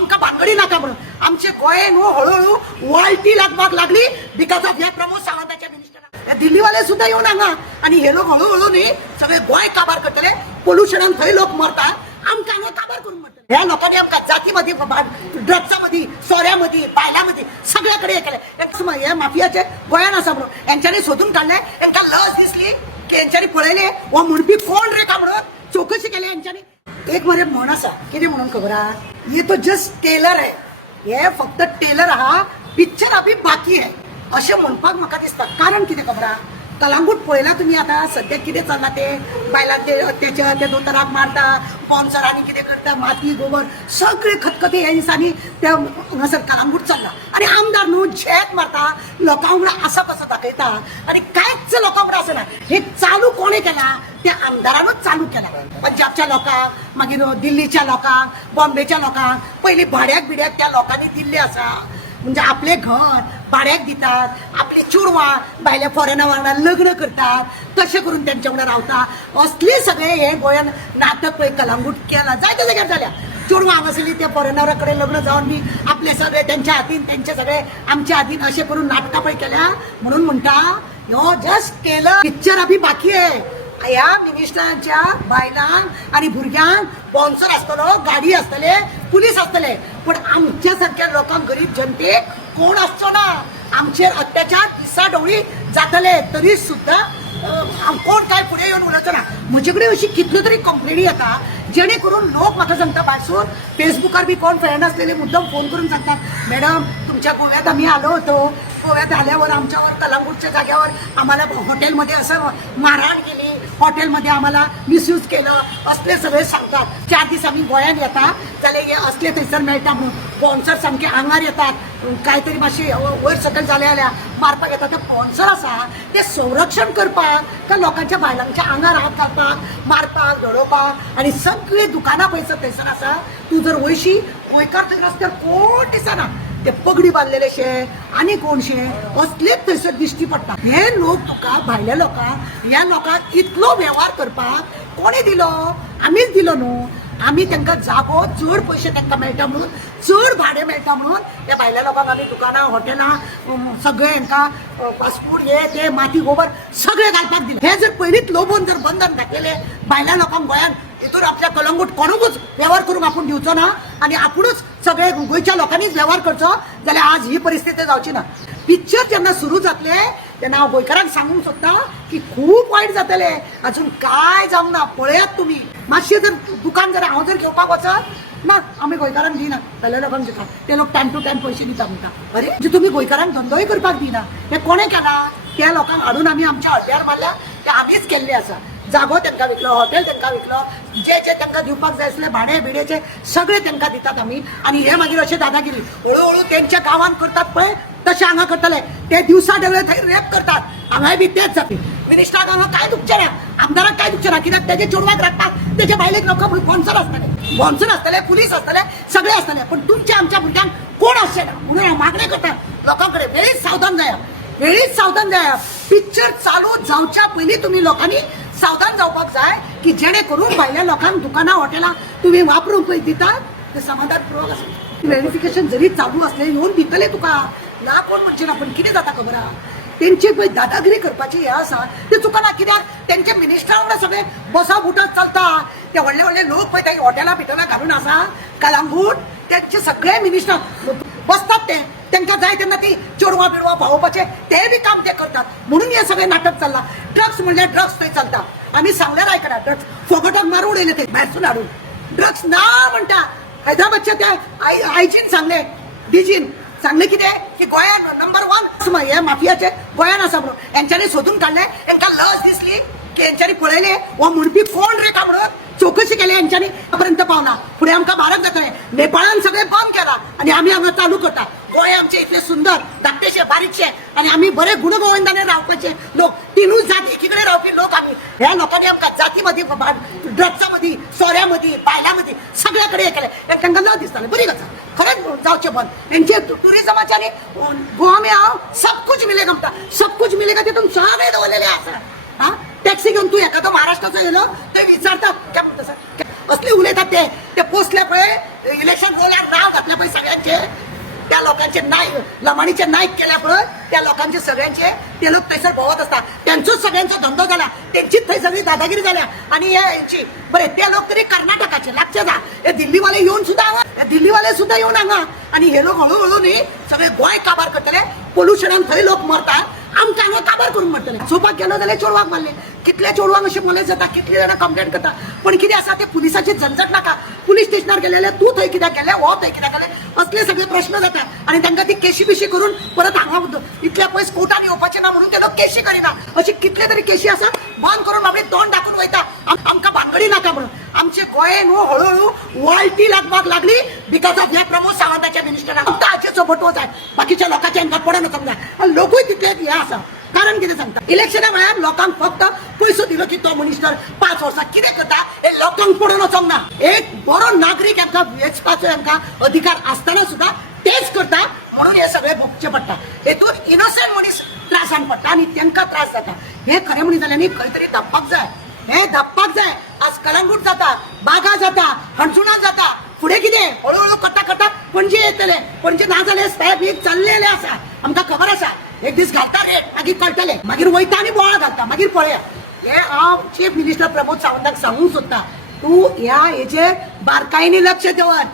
आमकां भानगडी नाका म्हणून आमचे गोंय न्हू हळूहळू वाळटी लागपाक लागली बिकॉज ऑफ ह्या प्रमोद सावंताच्या मिनिस्टरान दिल्लीवाले सुद्धा येऊन हांगा आणि हे लोक हळूहळू न्ही सगळे गोंय काबार करतले पोल्युशनान थंय लोक मरतात आमकां हांगा काबार करून मरतले ह्या लोकांनी आमकां जातीमध्ये ड्रग्सामध्ये सोऱ्यामध्ये बायलांमध्ये सगळ्याकडे हे केलें हे माफियाचे गोंयान आसा म्हणून यांच्यानी सोदून काढले यांका लस दिसली की यांच्यानी पळयले हो म्हणपी कोण रे का म्हणून चौकशी केली यांच्यानी एक मरे म्हण आसा कितें म्हणून खबर आहा ये तो जस्ट टेलर है हे फक्त टेलर आहा पिक्चर अभी बाकी है अशें म्हणपाक म्हाका दिसता कारण कितें खबर आहा कलांगूट पळयला तुम्ही आता सध्या कितें चल्ला ते बायलांचे अत्याचार ते दोतोराक मारता स्पॉन्सरांनी कितें करता माती गोबर सगळे खतखते ह्या दिसांनी त्या हांगासर कलांगूट चल्ला आणि आमदार न्हू झेत मारता लोकां वांगडा आसा कसो दाखयता आणि कांयच लोकां वांगडा आसना हे चालू कोणे केला त्या आमदारानूच चालू केला पंजाबच्या लोकांक मागीर दिल्लीच्या लोकांक बॉम्बेच्या लोकांक पयलीं भाड्याक बिड्याक त्या लोकांनी दिल्ले आसा म्हणजे आपले घर भाड्याक दितात आपली चुडवां भायल्या फॉरेना वांगडा लग्न करतात तशें करून तेंच्या वांगडा रावता असले सगळे हे गोंयान नाटक पळय कलांगूट केला जायत्या जाग्यार जाल्या चेडवां हांगासरली त्या फॉरेनरा कडेन लग्न जावन बी आपले सगळे तेंच्या हातीन तेंचे सगळे आमच्या हातीन अशें करून नाटकां पळय केल्या म्हणून म्हणटा ह्यो जस्ट केलं पिक्चर अभी बाकी आहे ह्या मिनिस्टरांच्या बायलांक आणि भुरग्यांक स्पॉन्सर आसतलो गाडी आसतले पुलीस आसतले पण आमच्या सारख्या लोकांक गरीब जनतेक कोण आसचो ना आमचेर अत्याचार दिसाढवळी जातले तरी सुद्धा कोण काय पुढे येऊन उलयचो ना म्हजे कडेन अशी कितल्यो तरी कंप्लेनी येता जेणे करून लोक म्हाका सांगता भायसून फेसबुकार बी कोण फ्रेंड असलेले मुद्दम फोन करून सांगतात मॅडम तुमच्या गोव्यात आम्ही आलो होतो गोव्यात आल्यावर आमच्यावर कलांगूटच्या जाग्यावर आम्हाला हॉटेलमध्ये असं मारहाण केली हॉटेलमध्ये आम्हाला मिसयूज केलं असले सगळे सांगतात 4 दीस आम्ही गोंयान येता जाल्यार हे असले थंयसर मेळटा म्हणून स्पॉन्सर सामके आंगार येतात काहीतरी मातशी वयर सकयल जाले जाल्यार मारपाक येता ते स्पॉन्सर आसा ते संरक्षण करपाक का लोकांच्या बायलांच्या आंगार हात घालपाक मारपाक धडोवपाक आणि सगळे दुकानां थंयसर आसा तूं जर वयशी गोंयकार थंय रस्त्यार कोण दिसना ते पगडी बांधलेले शे आणि कोणशे असलेच थंयसर दिश्टी पडटा हे लोक तुका भायल्या लोकांक ह्या लोकांक इतलो वेव्हार करपाक कोणे दिलो आमीच दिलो न्हू आम्ही त्यांना जागो चड पैसे त्यांना मेळटा म्हणून चड भाडे मेळटा म्हणून त्या भायल्या लोकांक आमी दुकानां हॉटेलां सगळे हांकां पासपोर्ट हे ते माती गोबर सगळे घालपाक दिले हे जर पयलींच लोबोवन जर बंधन घातलेले भायल्या लोकांक गोंयान हितून आपल्या कलंगूट कोणूच व्यवहार करूंक आपूण दिवचो ना आणि आपुणूच सगळे गोंयच्या लोकांनीच व्यवहार करचो जाल्यार आज ही परिस्थिती जावची ना पिक्चर जेन्ना सुरू जातले तेन्ना हांव गोंयकारांक सांगूंक सोदतां की खूब वायट जातले अजून काय जावंक ना पळयात तुमी मातशें जर दुकान जर हांव जर घेवपाक वचत ना आमी गोंयकारांक दिना भायल्या लोकांक दिता ते लोक टायम टू टायम पयशे दिता म्हणटा अरे म्हणजे तुमी गोंयकारांक धंदोय करपाक दिना हे कोणे केला त्या लोकांक हाडून आमी आमच्या हड्ड्यार मारल्या ते आमीच केल्ले आसा जागो तांकां विकलो हॉटेल तांकां विकलो जे जे तांकां दिवपाक जाय आसले भाडे बिडेचे सगळे तांकां दितात आमी आणि हे मागीर अशें दादागिरी हळूहळू तेंच्या गांवांत करतात पळय तशें हांगा करतले ते दिवसा डगळे थंय रेप करतात हांगाय बी तेच जातले मिनिस्टराक हांगा काय दुखचें ना आमदाराक काय दुखचें ना कित्याक तेजे चेडवाक राखपाक तेजे भायलेक लोकां स्पॉन्सर आसतले पुलीस आसतले सगळे आसतले पण तुमच्या आमच्या भुरग्यांक कोण आसचें ना म्हणून हांव मागणी करता लोकां कडेन वेळीच सावधान जाया पिक्चर चालू जावच्या पयलीं तुमी लोकांनी सावधान जावपाक जाय की जेणे करून भायल्या लोकांक दुकानां हॉटेलां तुमी वापरूंक पळय दितात ते समाधानपूर्वक आसता व्हेरिफिकेशन जरी चालू असले येऊन दितले तुका ना कोण म्हणचे ना पण कितें जाता खबर आहा तेंची पळय दादागिरी करपाची हे आसा ते चुकना कित्याक तेंचे मिनिस्टरा वांगडा सगळे बसा बुटत चलता ते व्हडले व्हडले लोक पळय थंय हॉटेलां बिटलां घालून आसा कलांगूट तेंचे सगळे मिनिस्टर बसतात ते तांकां जाय तेन्ना ती चेडवां बिडवां भावोवपाचे ते बी काम ते करतात म्हणून हे सगळे नाटक चल्ला ड्रग्स म्हणल्यार ड्रग्स थंय चलता आमी सांगल्यार आयकना ड्रग्स फोगटाक मारून उडयले ते भायरसून हाडून ड्रग्स ना म्हणटा हैदराबादच्या त्या आयजीन सांगले डीजीन सांगले कितें की गोंयान नंबर 1 हे माफियाचे गोंयान आसा म्हणून यांच्यानी सोदून काढले यांका लस दिसली की यांच्यानी पळयले हो म्हणपी कोण रे का म्हणून चौकशी केली यांच्यानी पर्यंत पावना पुढे आमकां भारत जातले नेपाळान सगळे बंद केला आणि आमी हांगा चालू करता गोंय आमचे इतले सुंदर धाकटेशे बारीकशे आणि आमी बरे गुणगोविंदाने रावपाचे लोक तिनूय जाती एकीकडे रावपी लोक आमी ह्या लोकांनी आमकां जातीमध्ये ड्रग्सामध्ये सोऱ्यामध्ये बायलांमध्ये सगळ्याकडे हे केले तांकां न दिसताले बरी गजाल खरेंच जावचे बंद यांचे टुरिजमाच्यानी गोवा में हांव सब कुछ मिलेगा सब कुछ मिलेगा ते तुम सगळे दवरलेले आसा हा टॅक्सी घेऊन तू एखादो महाराष्ट्राचो येयलो ते विचारतात काय म्हणटा असले उलयतात ते पोचले पळय इलेक्शन रोलार नाव घातले त्या लोकांचे नाईक लमाणीचे नाईक केल्यामुळे त्या लोकांचे सगळ्यांचे ते लोक थंयसर भोवत असतात. त्यांचोच सगळ्यांचो धंदो झाला, त्यांचीच थंय सगळी दादागिरी झाल्या. आणि यांची बरे ते लोक तरी कर्नाटकाचे लागचे जा, हे दिल्लीवाले येऊन सुद्धा हांगा, हे दिल्लीवाले सुद्धा येऊन हांगा आणि हे लोक हळूहळू न्ही सगळे गोंय काबार करतले. पोल्युशनान थंय लोक मरतात, आमच्या हांगा काबार करून म्हणटले. चोपाक गेलो जाल्यार चोडवाक मारले, कितले चोडवांक अशें मोलेज जाता, कितले जाणां कंप्लेंट करता. पण कितें आसा ते पुलिसाची झंझट नाका. पुलीस स्टेशनार गेलेले तूं थंय कित्याक गेले, हो थंय कित्याक गेले, असले सगळे प्रश्न जातात. आणि तांकां ती केशी बिशी करून परत हांगा इतल्या पयस कोर्टान येवपाचें ना म्हणून ते लोक केशी करिना. अशी कितले तरी केशी आसा बंद करून बाबडे तोंड दाखवून वयता. आमकां भानगडी नाका म्हणून. आमचे गोंय न्हू हळूहळू वाळटी लागपाक लागली बिकॉज ऑफ ह्या प्रमोद सावंताच्या मिनिस्टराक. फक्त हाचेचो बटवो जाय, बाकीच्या लोकांचे हांकां पडना समजा. लोकूय तितले हे आसा. कारण कितें सांगता, इलेक्शना वेळार लोकांक फक्त पयसो दिलो की तो मिनिस्टर 5 वर्सां कितें करता हे लोकांक पडून वचोंक ना. एक बरो नागरीक हांकां वेचपाचो हांकां अधिकार आसतना सुद्धा तेच करता म्हणून हे सगळे भोगचे पडटा. हेतून इनोसंट मनीस त्रासान पडटा आणि तांकां त्रास जाता. हे खरें म्हणून जाल्यार न्ही खंय तरी धप्पाक जाय. हे धप्पाक जाय. आज कलंगूट जाता, बागा जाता, हणसुणा जाता. फुडें कितें हळूहळू करता करता पणजे येतले. पणजे ना जाल्यार साहेब एक चल्लेले आसा, आमकां खबर आसा. एक दीस घालता रेट, मागीर कळटले, मागीर वयता आनी बोवाळ घालता, मागीर पळया. हे हांव चीफ मिनिस्टर प्रमोद सावंताक सांगूंक सोदता, तूं ह्या हेचेर बारकायेनी लक्ष दवर.